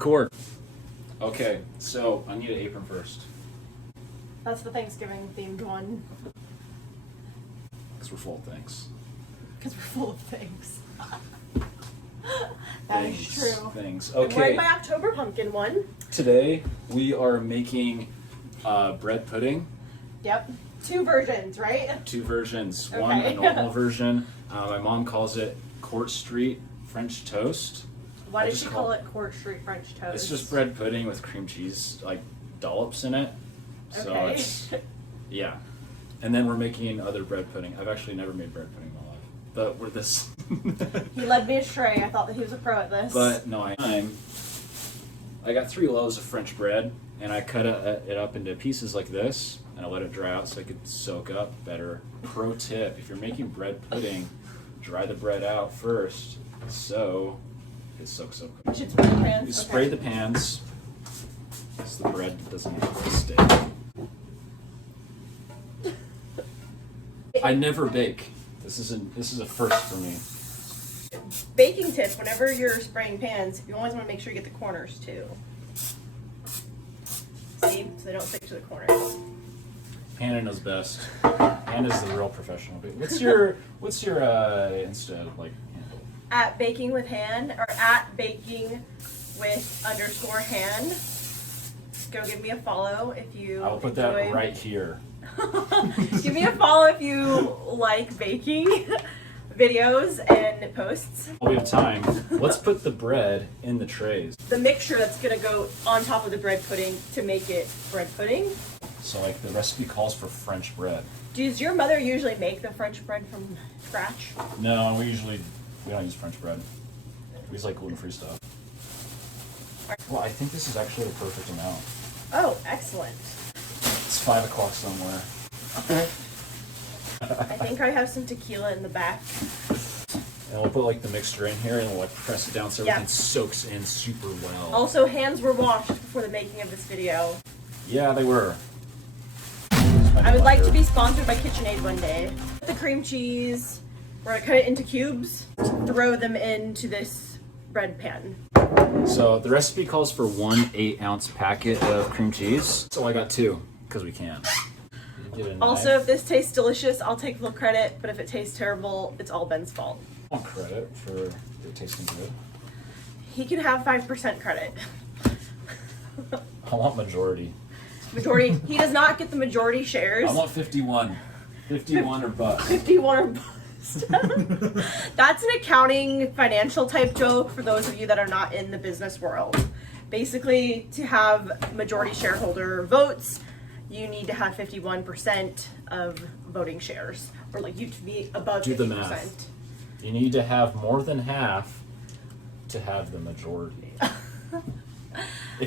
record. Okay, so I need an apron first. That's the Thanksgiving themed one. Because we're full of things. Because we're full of things. That is true. Things. I'm wearing Okay. my October pumpkin one. Today we are making bread pudding. Yep. 2 versions, right? 2 versions. Okay. One, a normal version. My mom calls it Court Street French toast. Why did she call it Court Street French toast? It's just bread pudding with cream cheese, like dollops in it. So Okay. it's, yeah. And then we're making other bread pudding. I've actually never made bread pudding in my life. But we're this. He led me astray. I thought that he was a pro at this. But no, I got 3 loaves of French bread, and I cut it up into pieces like this, and I let it dry out so it could soak up better. Pro tip, if you're making bread pudding, dry the bread out first so it soaks up. You should spray the pans. You spray the pans so the bread doesn't stick. I never bake. This is a first for me. Baking tip, whenever you're spraying pans, you always want to make sure you get the corners too. See? So they don't stick to the corners. Hannah knows best. Hannah's the real professional. What's your Insta like handle? At baking with Han, or at baking with _Han. Go give me a follow if you I will put that right here. Give me a follow if you like baking videos and posts. While we have time, let's put the bread in the trays. The mixture that's gonna go on top of the bread pudding to make it bread pudding. So like the recipe calls for French bread. Does your mother usually make the French bread from scratch? No, we don't use French bread. We use like gluten-free stuff. Well, I think this is actually the perfect amount. Oh, excellent. It's 5 o'clock somewhere. I think I have some tequila in the back. And we'll put like the mixture in here and we'll like press it down so everything soaks in super well. Also, hands were washed before the making of this video. Yeah, they were. I would like to be sponsored by KitchenAid one day. The cream cheese, we're gonna cut it into cubes, throw them into this bread pan. So the recipe calls for 1 8-ounce packet of cream cheese. So I got 2, because we can. Also, if this tastes delicious, I'll take full credit, but if it tastes terrible, it's all Ben's fault. I want credit for it tasting good. He can have 5% credit. I want majority. Majority. He does not get the majority shares. I want 51. 51 or bust. 51 or bust. That's an accounting financial type joke for those of you that are not in the business world. Basically, to have majority shareholder votes, you need to have 51% of voting shares, or like you to be above 50%. Do the math. You need to have more than half to have the majority.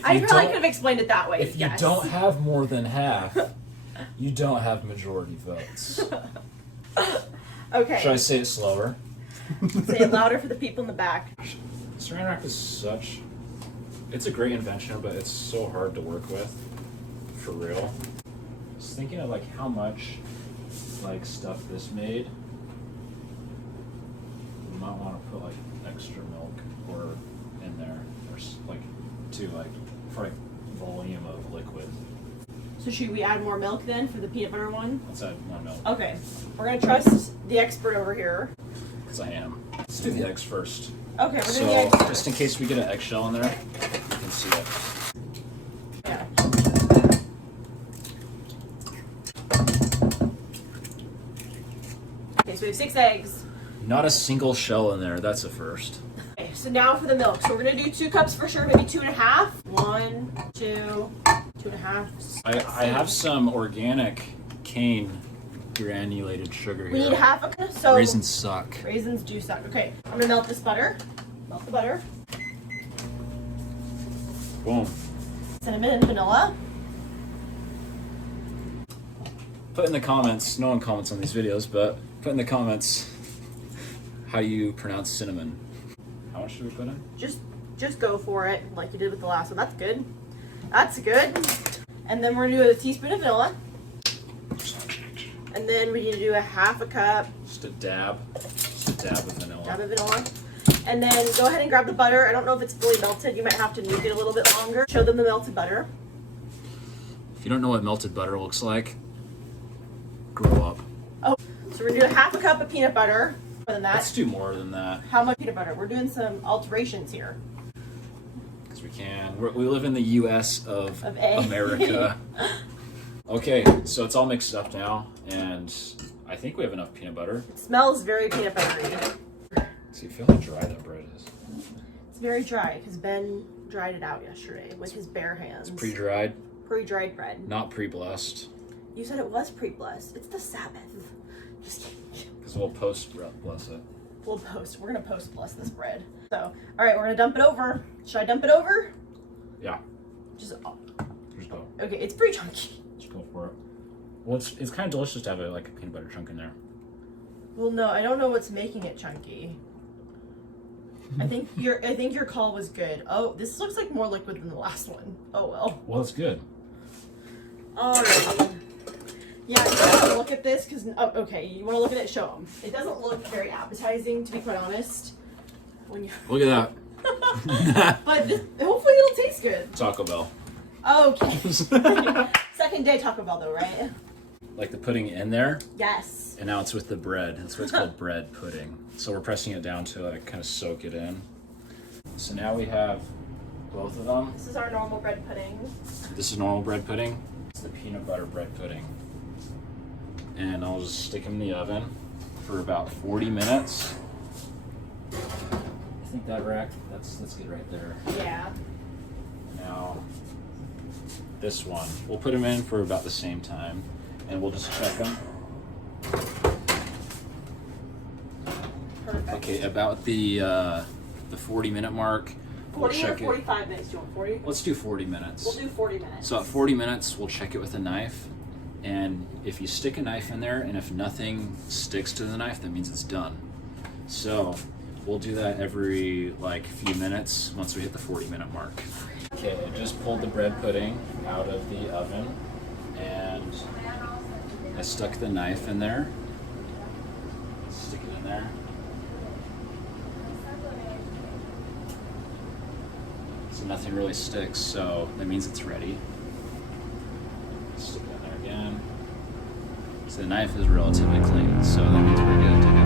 I probably could have explained it that way. If you don't have more than half, you don't have majority votes. Okay. Should I say it slower? Say it louder for the people in the back. Saran wrap is it's a great invention, but it's so hard to work with, for real. I was thinking of like how much like stuff this made. You might want to put like extra milk or in there, or like for like volume of liquid. So should we add more milk then for the peanut butter one? Let's add more milk. Okay. We're gonna trust the expert over here. Because I am. Let's do the eggs first. Okay, we're So doing the eggs first. just in case we get an eggshell in there, you can see it. Yeah. Okay, so we have 6 eggs. Not a single shell in there. That's a first. Okay, so now for the milk. So we're gonna do 2 cups for sure, maybe 2.5. 1, 2, 2.5. I have some organic cane granulated sugar here. We need half a cup. So Raisins suck. raisins do suck. Okay, I'm gonna melt this butter. Melt the butter. Boom. Cinnamon and vanilla. Put in the comments, no one comments on these videos, but put in the comments how you pronounce cinnamon. How much should we put in? Just go for it like you did with the last one. That's good. That's good. And then we're gonna do a teaspoon of vanilla. And then we need to do a half a cup. Just a dab of vanilla. Dab of vanilla. And then go ahead and grab the butter. I don't know if it's fully melted. You might have to nuke it a little bit longer. Show them the melted butter. If you don't know what melted butter looks like, grow up. Oh, so we're gonna do a half a cup of peanut butter. More than that. Let's do more than that. How much peanut butter? We're doing some alterations here. Because we can. We live in the U.S. of A. America. Okay, so it's all mixed up now, and I think we have enough peanut butter. It smells very peanut buttery. See, feel how dry that bread is. It's very dry because Ben dried it out yesterday with his bare hands. It's pre-dried. Pre-dried bread. Not pre-blessed. You said it was pre-blessed. It's the Sabbath. Just kidding. Because we'll post-bless it. We'll post. We're gonna post-bless this bread. So, all right, we're gonna dump it over. Should I dump it over? Yeah. Just go. okay. It's pretty chunky. Just go for it. Well, it's kind of delicious to have a peanut butter chunk in there. Well, no, I don't know what's making it chunky. I think your call was good. Oh, this looks like more liquid than the last one. Oh well. Well, it's good. Alright. Yeah, you want to look at this because okay, you want to look at it. Show them. It doesn't look very appetizing, to be quite honest. When you look at that. but hopefully it'll taste good. Taco Bell. Okay. Second day Taco Bell though, right? Like the pudding in there. Yes. And now it's with the bread. That's what it's called, bread pudding. So we're pressing it down to kind of soak it in. So now we have both of them. This is our normal bread pudding. This is normal bread pudding. It's the peanut butter bread pudding. And I'll just stick them in the oven for about 40 minutes. I think that rack, that's good right there. Yeah. Now, this one, we'll put them in for about the same time, and we'll just check them. Perfect. Okay, about the 40-minute mark. 40 or 45 minutes? Do you want 40? Let's do 40 minutes. We'll do 40 minutes. So at 40 minutes, we'll check it with a knife. And if you stick a knife in there, and if nothing sticks to the knife, that means it's done. So we'll do that every few minutes once we hit the 40-minute mark. Okay, I just pulled the bread pudding out of the oven, and I stuck the knife in there. Stick it in there. So nothing really sticks, so that means it's ready. Stick it in there again. So the knife is relatively clean, so that means we're good to go.